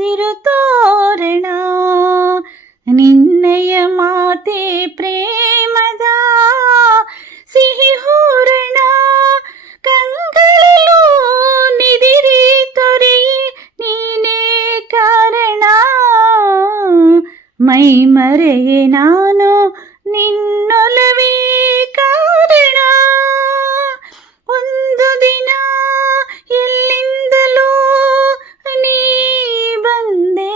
ಹಸಿರು ತೋರಣ ನಿನ್ನಯ ಮಾತೆ ಪ್ರೇಮದ ಸಿಹಿ ಹೂರಣ ಕಂಗಳಲು ನಿದಿರಿ ತೊರೆಯಿ ನೀನೇ ಕಾರಣ ಮೈ ಮರೆಯೆ ನಾನು ನಿನ್ನೊಲವೇ ಕಾರಣ ಒಂದು ದಿನ ಎಲ್ಲಿಂದಲೋ ನೀ ಬಂದೆ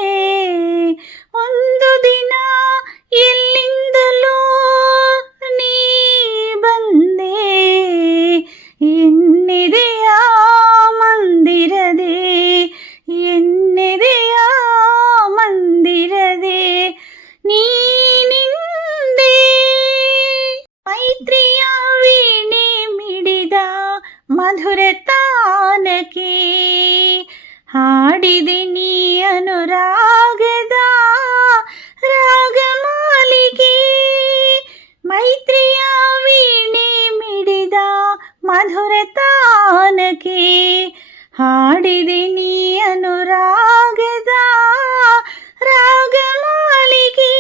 ಒಂದು ದಿನ ಎಲ್ಲಿಂದಲೋ ನೀ ಬಂದೆ ಎನ್ನೆದೆಯ ಮಂದಿರದೆ ಎನ್ನೆದೆಯ ಮಂದಿರದೆ ನೀನಿಂದೆ ಮೈತ್ರಿಯ ವೀಣೆ ಮಿಡಿದ ಮಧುರ ತಾನಕ್ಕೆ ಹಾಡಿದೆ ನೀ ಅನುರಾಗದ ರಾಗಮಾಲಿಕೆ ಮೈತ್ರಿಯ ವೀಣೆ ಮಿಡಿದ ಮಧುರ ತಾನಕ್ಕೆ ಹಾಡಿದೆ ನೀ ಅನುರಾಗದ ರಾಗಮಾಲಿಕೆ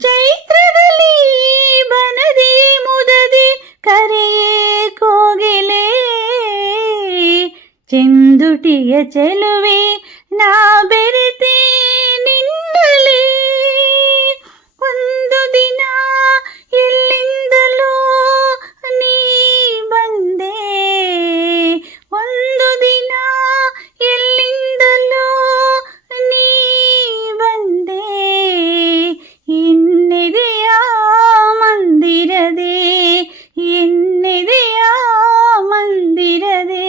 ಚೈತ್ರದಲ್ಲಿ ಬನದಿ ಮುದದಿ ಕರೆಯೇ ಕೋಗಿಲೆ ಚೆಂದುಟಿಯ ಚೆಲುವೆ ನಾ ಬೆರೆತೆ ನಿನ್ನಲೇ ಒಂದು ದಿನ ಎಲ್ಲಿಂದಲೋ ನೀ ಬಂದೆ ಒಂದು ದಿನ ಎಲ್ಲಿಂದಲೋ ನೀ ಬಂದೆ ಎನ್ನೆದೆಯ ಮಂದಿರದೆ ಎನ್ನೆದೆಯ ಮಂದಿರದೆ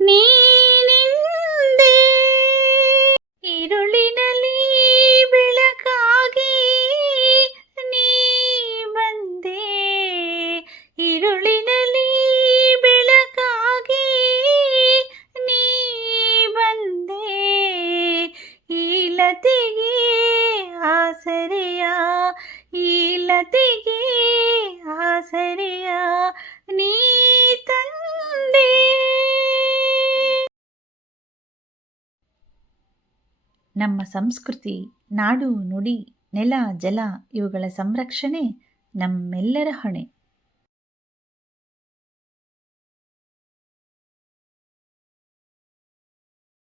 ನೀನಿಂದೆ ഇരുളിನಲ್ಲಿ ಬೆಳಕಾಗಿ ನೀ ಬಂದೆ ഇരുಳಿನಲ್ಲಿ ಬೆಳಕಾಗಿ ನೀ ಬಂದೆ ಈ ಲತೆಗೆ ಆಸರೆಯ ಈ ಲತೆಗೆ ಆಸರೆಯ ನೀ ತಂದೆ. ನಮ್ಮ ಸಂಸ್ಕೃತಿ, ನಾಡು ನುಡಿ, ನೆಲ ಜಲ ಇವುಗಳ ಸಂರಕ್ಷಣೆ ನಮ್ಮೆಲ್ಲರ ಹೊಣೆ.